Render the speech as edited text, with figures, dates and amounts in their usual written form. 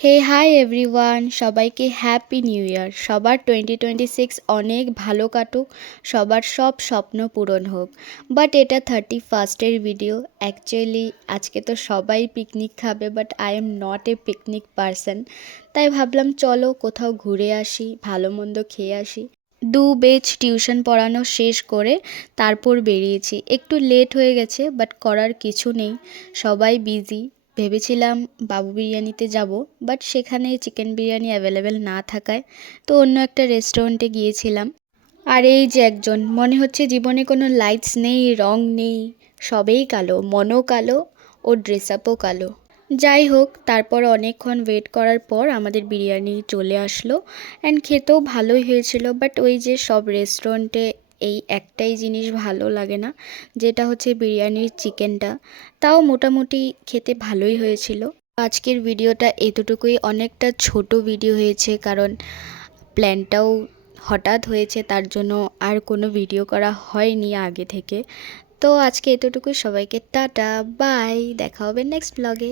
হে hi everyone, সবাইকে happy new year. সবার 2026 অনেক ভালো কাটুক, সবার সব স্বপ্ন পূরণ হোক। বাট এটা 31st ভিডিও। অ্যাকচুয়ালি আজকে তো সবাই পিকনিক খাবে, but I am not a picnic person. তাই ভাবলাম চলো কোথাও ঘুরে আসি, ভালো মন্দ খেয়ে আসি। 2 ব্যাচ টিউশন পড়ানো শেষ করে তারপর বেরিয়েছি। একটু লেট হয়ে গেছে, বাট করার কিছু নেই, সবাই বিজি। ভেবেছিলাম বাবু বিরিয়ানিতে যাব, বাট সেখানে চিকেন বিরিয়ানি অ্যাভেলেবেল না থাকায় তো অন্য একটা রেস্টুরেন্টে গিয়েছিলাম। আর এই যে একজন, মনে হচ্ছে জীবনে কোনো লাইটস নেই, রং নেই, সবেই কালো, মনও কালো, ও ড্রেস আপও কালো। যাই হোক, তারপর অনেকক্ষণ ওয়েট করার পর আমাদের বিরিয়ানি চলে আসলো অ্যান্ড খেতেও ভালোই হয়েছিল। বাট ওই যে সব রেস্টুরেন্টে এই একটাই জিনিস ভালো লাগে না, যেটা হচ্ছে বিরিয়ানির চিকেনটা। তাও মোটামুটি খেতে ভালোই হয়েছিল। আজকের ভিডিওটা এতটুকুই, অনেকটা ছোট ভিডিও হয়েছে কারণ প্ল্যানটাও হঠাৎ হয়েছে, তার জন্য আর কোনো ভিডিও করা হয়নি আগে থেকে। তো আজকে এতটুকু, সবাইকে টাটা বাই, দেখা হবে নেক্সট ব্লগে।